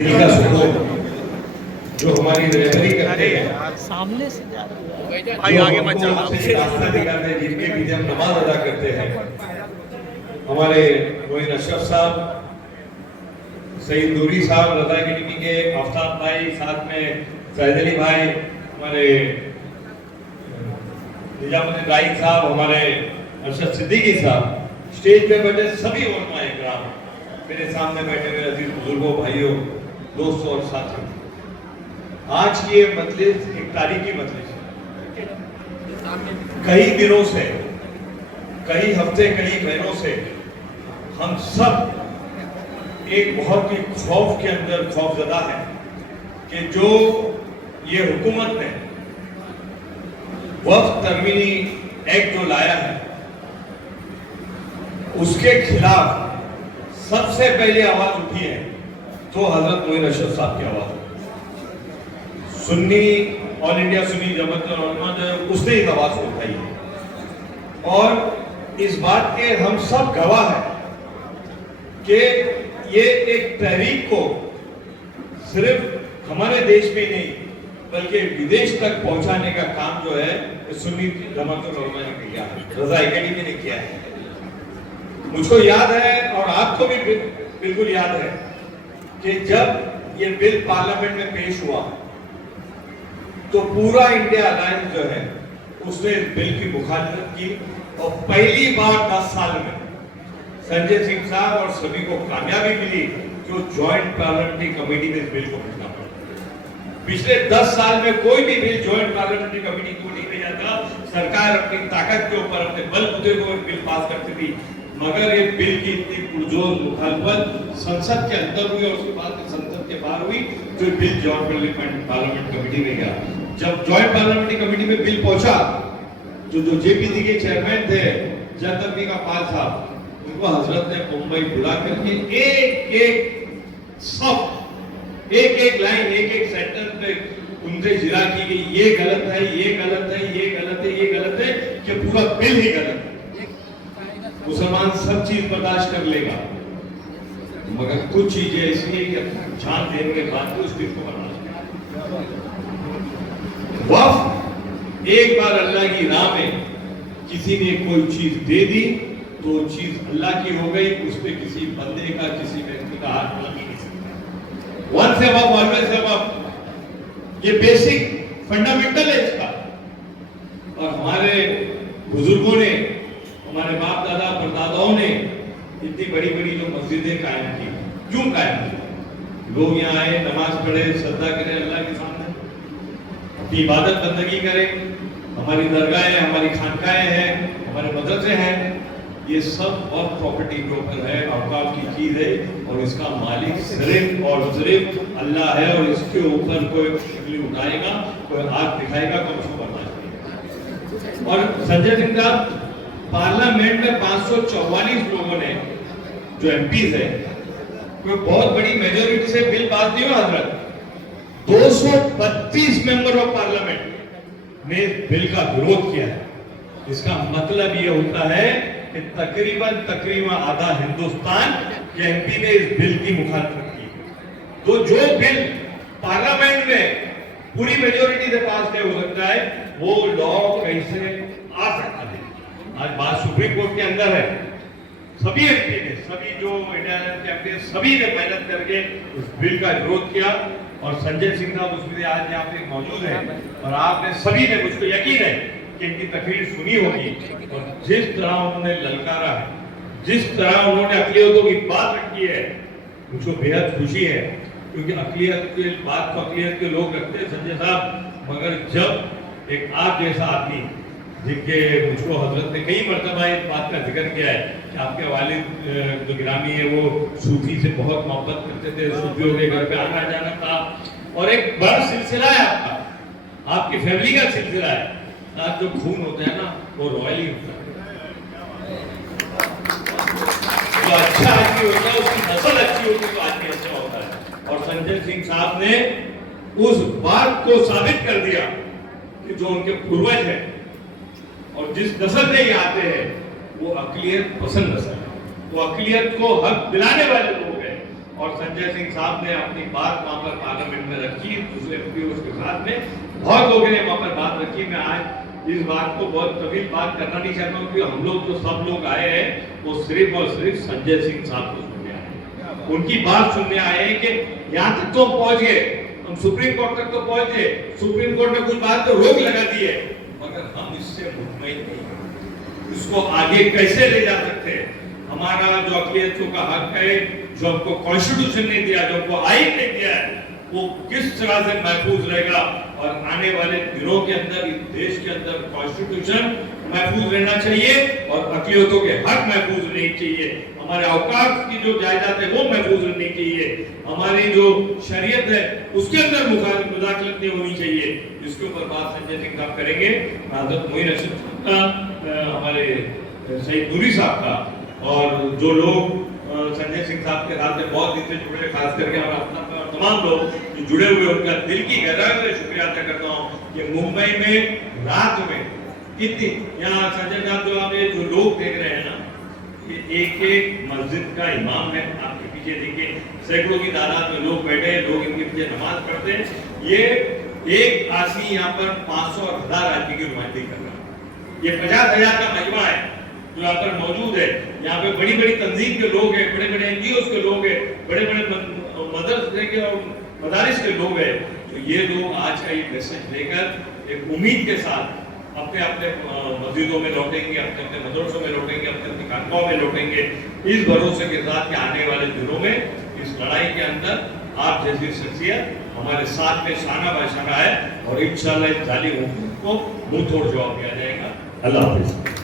का सुकून जो हमारी रहबरी करते हैं, सामने से जा रहा है भाई आगे मत चलना, रास्ता दिखाते हैं, जिनके पीछे हम नमाज अदा करते हैं। हमारे मोइन अशरफ साहब, सईद नूरी साहब, रजा अकेडमी के आफ्ताब भाई, साथ में सैद अली भाई, हमारे निजामुद्दीन राई साहब, हमारे अरशद सिद्दीकी साहब, स्टेज पे बैठे सभी उलमा इकराम, मेरे सामने बैठे मेरे अजीज बुजुर्गों, भाइयों, दोस्तों और साथियों, आज की ये मजलिस एक तारीखी मजलिस है। कई दिनों से, कई हफ्ते, कई महीनों से हम सब एक बहुत ही खौफ के अंदर खौफजदा है कि जो ये हुकूमत ने वक्फ तरमीमी एक्ट जो लाया है उसके खिलाफ सबसे पहले आवाज उठी है तो हजरत मोइन अशरफ साहब की आवाज, सुन्नी ऑल इंडिया सुन्नी जमात उलमा जो है उसने इस आवाज को उठाई है। और इस बात के हम सब गवाह हैं कि ये एक तहरीक को सिर्फ हमारे देश में नहीं बल्कि विदेश तक पहुंचाने का काम जो है सुन्नी जमात उलमा ने किया है, रजा अकेडमी ने किया है। मुझको याद है और आपको भी बिल्कुल याद है कि जब ये बिल पार्लियामेंट में पेश हुआ तो पूरा इंडिया अलायंस जो है उसने इस बिल की मुखालफत की और पहली बार 10 साल में संजय सिंह साहब और सभी को कामयाबी मिली जो ज्वाइंट पार्लियामेंट्री कमेटी में इस बिल को भेजना पड़ा। पिछले 10 साल में कोई भी बिल ज्वाइंट पार्लियामेंट्री कमेटी को नहीं भेजा था। सरकार अपनी ताकत के ऊपर, अपने बलबूते को बिल पास करती थी, मगर ये बिल की इतनी पुरजोर मुखालफत संसद के अंदर हुई और उसके बाद संसद के बाहर हुई तो बिल ज्वाइंट पार्लियामेंट कमेटी में गया। जब ज्वाइंट पार्लियामेंट्री कमेटी में बिल पहुंचा तो जो जेपीसी के चेयरमैन थे जगदम्बी का पाल साहब, उनको हजरत ने मुंबई बुला करके एक एक सब, एक एक लाइन, एक एक सेंटेंस पे उनसे जिरा की कि ये गलत है, ये गलत है, ये गलत है, ये गलत है, कि पूरा बिल ही गलत है। मुसलमान सब चीज बर्दाश्त कर लेगा मगर कुछ चीजें इसलिए कि जान देने के बाद उस बिल को बर्दाश्त। वक्फ एक बार अल्लाह की राह में किसी ने कोई चीज दे दी तो चीज अल्लाह की हो गई, उस पे किसी बंदे का, किसी व्यक्ति का हाथ लग ही नहीं सकता। वन से अब, ऑलवेज से अब, ये बेसिक फंडामेंटल है इसका। और हमारे बुजुर्गों ने, हमारे बाप दादा परदादाओं ने इतनी बड़ी बड़ी जो मस्जिदें कायम की, क्यों कायम की? लोग यहाँ आए, नमाज पढ़े, श्रद्धा करें अल्लाह के सामने, अपनी इबादत बंदगी करें। हमारी दरगाहें, हमारी खानकाएं हैं, हमारे मदरसे हैं, ये सब और प्रॉपर्टी के ऊपर है, औकाफ की चीज है और इसका मालिक सिर्फ और सिर्फ अल्लाह है। और इसके ऊपर कोई उंगली उठाएगा, कोई हाथ दिखाएगा तो उसको बर्दाश्त। और संजय सिंह साहब, पार्लियामेंट में 544 लोगों ने जो एमपीज है, कोई बहुत बड़ी मेजोरिटी से बिल पास नहीं हुआ हजरत। 232 मेंबर ऑफ पार्लियामेंट ने बिल का विरोध किया है। इसका मतलब यह होता है कि तकरीबन आधा हिंदुस्तान के एमपी ने इस बिल की मुखालफत की। तो जो बिल पार्लियामेंट में पूरी मेजोरिटी से पास नहीं हो सकता है, वो लॉ कैसे आ सकता है? आज बात सुप्रीम कोर्ट के अंदर है। सभी एमपी ने, सभी जो इंडियन एमपी, सभी ने मेहनत करके उस बिल का विरोध किया और संजय सिंह साहब उसमें आज यहाँ पे मौजूद है और आपने सभी ने, मुझको यकीन है कि इनकी तकरीर सुनी होगी और जिस तरह उन्होंने ललकारा है, जिस तरह उन्होंने अक़लियतों की बात रखी है, मुझको बेहद खुशी है। क्योंकि अक़लियत की बात तो अक़लियत के लोग रखते हैं संजय साहब, मगर जब एक आप जैसा आदमी, जिनके मुझको हजरत ने कई मरतबा इस बात का जिक्र किया है कि आपके वालिद जो गिरामी है वो सूफी से बहुत मोहब्बत करते थे, सूफियों के घर पे आना जाना था और एक बड़ा सिलसिला है आपका, आपकी फैमिली का सिलसिला है। आज जो खून होता है ना वो रॉयली होता है। जो अच्छा आदमी होता है उसकी नस्ल अच्छी होती है तो आदमी अच्छा होता है। और संजय सिंह साहब ने उस बात को साबित कर दिया कि जो उनके पूर्वज हैं और जिस नस्ल से ये आते हैं वो अक़लियत पसंद नस्ल है, वो अक़लियत को हक दिलाने वाले लोग हैं और संजय सिंह साहब ने अपनी बात वहां पर पार्लियामेंट में रखी, दूसरे एमपी उसके साथ में बहुत लोगों ने वहां पर बात रखी। मैं आज इस बात को बहुत तवील बात करना नहीं चाहता हूँ कि हम लोग जो सब लोग आए हैं वो सिर्फ और सिर्फ संजय सिंह साहब को सुनने आए, उनकी बात सुनने आए हैं कि यहाँ तक तो पहुंच गए, हम सुप्रीम कोर्ट तक तो पहुंच गए, सुप्रीम कोर्ट ने कुछ बात तो रोक लगा दी है, मगर हम इससे मुतमईन नहीं, इसको आगे कैसे ले जा सकते हैं। हमारा जो अक़लियतों का हक है, जो हमको कॉन्स्टिट्यूशन ने दिया, जो हमको आइन ने दिया है, वो किस तरह से महफूज रहेगा। और आने वाले दिनों के अंदर इस देश के अंदर कॉन्स्टिट्यूशन महफूज रहना चाहिए और अक़लियतों के हक महफूज रहने चाहिए, हमारे औकात की जो जायदाद है वो महफूज रहनी चाहिए, हमारी जो शरीयत है उसके अंदर मुदाखलत नहीं होनी चाहिए। इसके ऊपर बात संजय सिंह साहब करेंगे। हज़रत मोइन अशरफ का, हमारे सईद नूरी साहब का, और जो लोग संजय सिंह साहब के साथ में बहुत दिन से जुड़े, खास करके हमारा अपना तमाम लोग जो जुड़े हुए, उनका दिल की गहराई से शुक्रिया अदा करता हूँ कि मुंबई में रात में कितनी, यहाँ संजय साहब जो आप जो लोग देख रहे हैं ना, ये एक एक मस्जिद का इमाम है, आपके पीछे देखिए सैकड़ों की तादाद में लोग बैठे हैं, लोग इनके पीछे नमाज पढ़ते हैं। ये एक आदमी यहाँ पर 500 और 1000 आदमी की नुमाइंदगी कर रहा है, ये 50,000 का मजमा है जो यहाँ पर मौजूद है। यहाँ पे बड़ी बड़ी तंजीम के लोग हैं, बड़े बड़े एनजीओ के लोग हैं, बड़े बड़े मदरसे के और मदारिस के लोग हैं। तो ये लोग आज का ये मैसेज लेकर एक उम्मीद के साथ अपने अपने मस्जिदों में लौटेंगे, अपने अपने मदरसों में लौटेंगे, अपने अपने खानकाहों में लौटेंगे, इस भरोसे के साथ कि आने वाले दिनों में इस लड़ाई के अंदर आप जैसी शख्सियत हमारे साथ में शाना बाशाना है और इंशाल्लाह इस जालिम हुकूमत को मुंह तोड़ जवाब दिया जाएगा। अल्लाह हाफिज़।